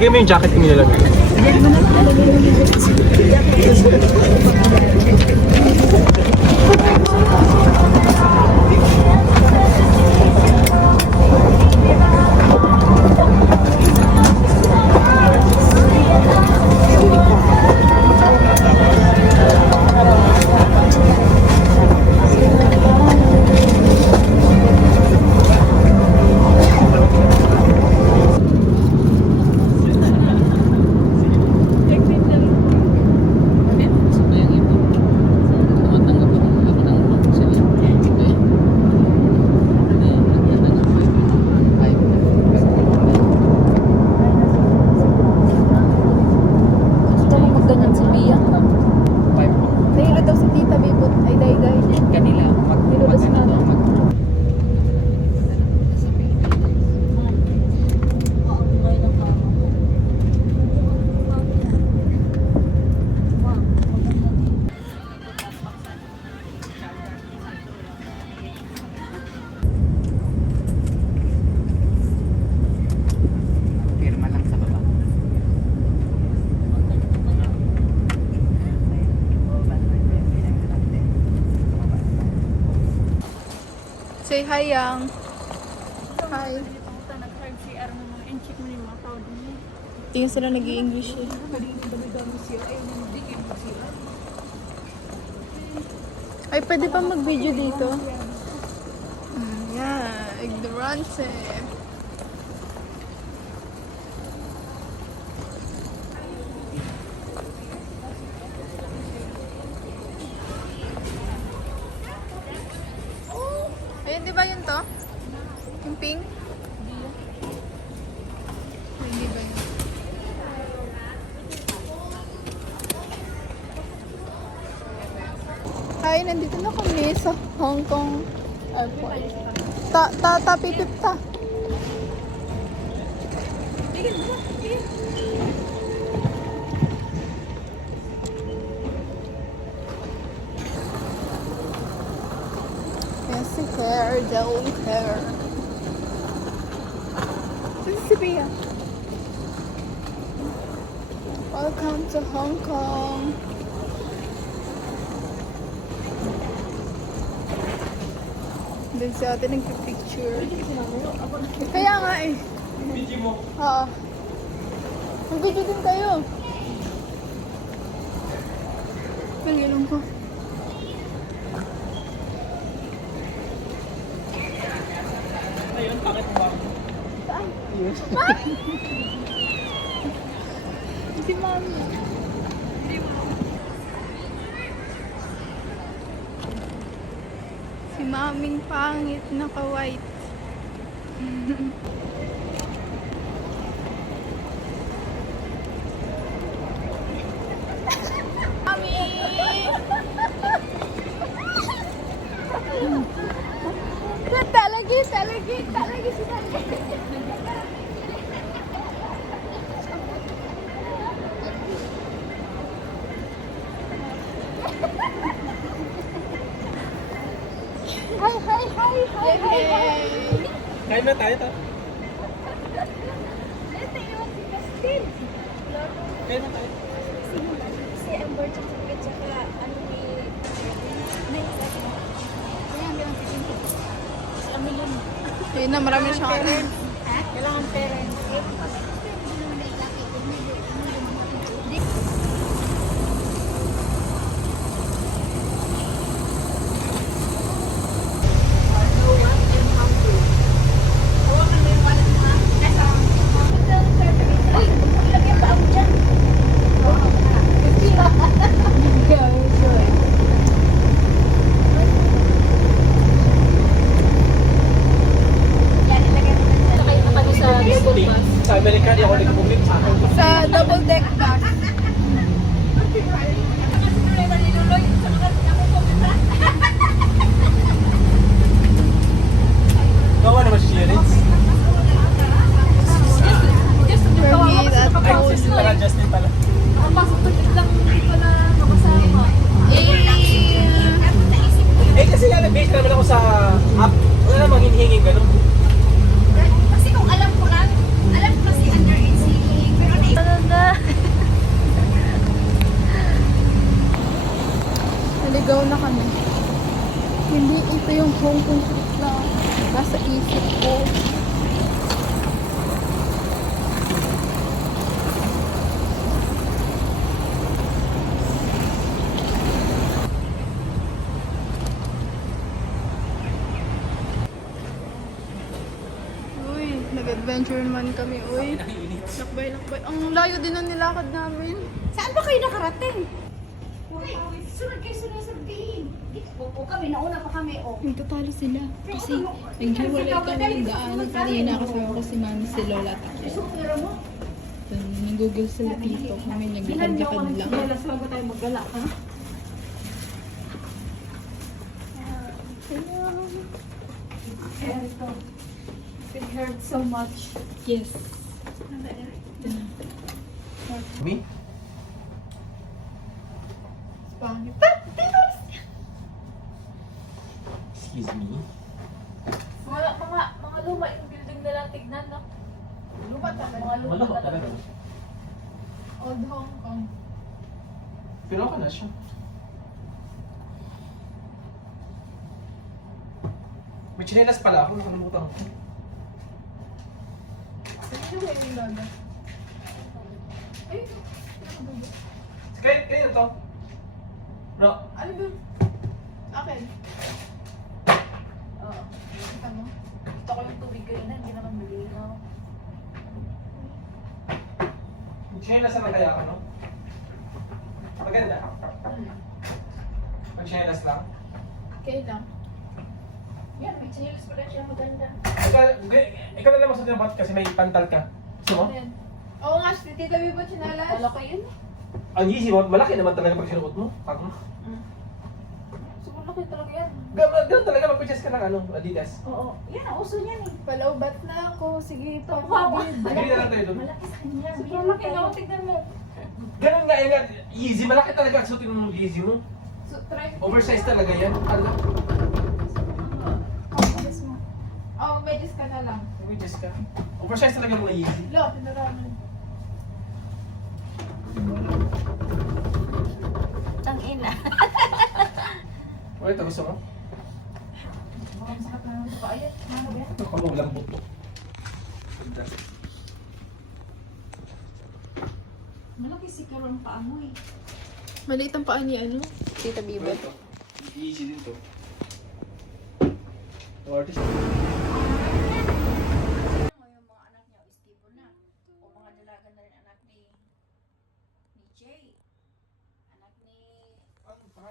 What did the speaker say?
Bigay mo yung jacket ko nilalagay. Say hi, Yang. Hi. Tingin sila nag-i-English eh. Ay, pwede pa mag-video dito? Yeah, ignorance eh. Ayun, di ba yun to? Yung pink? Hindi ba yun? Hi, nandito na kami sa Hong Kong Airport. Pipip ta. Fancy hair, down hair. This is Sophia. Welcome to Hong Kong. Doon si ate nagpipicture. Kaya nga eh. Video mo. Oo. Mag-video din kayo. Pag-ilong ko. Ayun, bakit mo ba? Saan? Si Mami. Si Maming pangit, naka-white. Mami! Talagi si Mami. Hi. Kain na tayo ta. Kain na tayo. Si Amber certificate tsaka ano ni Ayun na, marami na siyang ano. kailangan parents. Sa Amerika, di ako nag-bumit sa akin. Sa double deck bus. Gawa naman si Clearance. For me, that Ay, was Justin pala, Justin pala. Eh, kasi nga nag-base naman ako sa app. Wala namang hinihinging gano'n. Kasi kung alam ko kasi underage si pero Naligaw na kami. Hindi ito yung Hong Kong trip na nasa isip ko. Uy, nag-adventure man kami, uy. Lakbay. Ang layo din ang nilakad namin. Saan ba kayo nakarating? Sunod kayo sunasabihin. Opo kami, nauna pa kami. Oh. Nagtatalo sila. Kasi naghiwalay kami ng daanan kanina kasama ko si Mami, si Lola at ako. Sukira mo? Nag-google sila dito. Kami naglakad-lakad lang. Sinelas bago tayo maggala, ha? Ito. It hurts so much. Yes. Me? Pangit. Excuse me? Mga luma yung building nila tignan, no? Luma talaga. Mga luma Malungkot talaga. Old Hong Kong. Pero ako na siya. May chinelas pala ako, nakalimutan ko. Sino ba yung Lola? Ay, nakabubo. Kayo na to? No. Ano ba? Akin. Oo. Kita mo? Gusto ko yung tubig kayo na, hindi naman malinaw. May chinelas naman kaya ako, no? Maganda. May chinelas lang. Okay lang. Yan, may chinelas pa rin siya maganda. Ikaw na lang masuot ng bat kasi may pantal ka. Gusto mo? Ayan. Oo nga, si Tita Bibo chinalas. Wala ko yun. Ang easy mo, malaki naman talaga pag sinuot mo. Pag mo. Siguro laki talaga yan. Ganun talaga, magpurchase ka ng ano, Adidas. Oo. Yan, ang uso niyan eh. Palaubat na ako. Sige, Wow. pagkabid. Bigyan na lang tayo doon. Malaki sa kanya. Sobrang laki na. Tignan mo. Ganun nga yun nga, easy, malaki talaga ang suotin mo easy mo. So, try. Oversize talaga yan. Ala, Pagkabis mo. Oh, medis ka na lang. magpurchase ka. Oversize talaga mga easy. Lo, pinarami. Tang ina. Wala ito, gusto mo? Mukhang sakit na ng ayan. Ano ba yan? Ito ka mo, walang buto. Ganda. Malaki si Karong paa mo eh. Maliit ang paa ni ano? Tita Bibo. Wala ito. Easy din to. Artist. Yung mga anak niya, istibo na. O mga dalaga na rin anak ni Jay.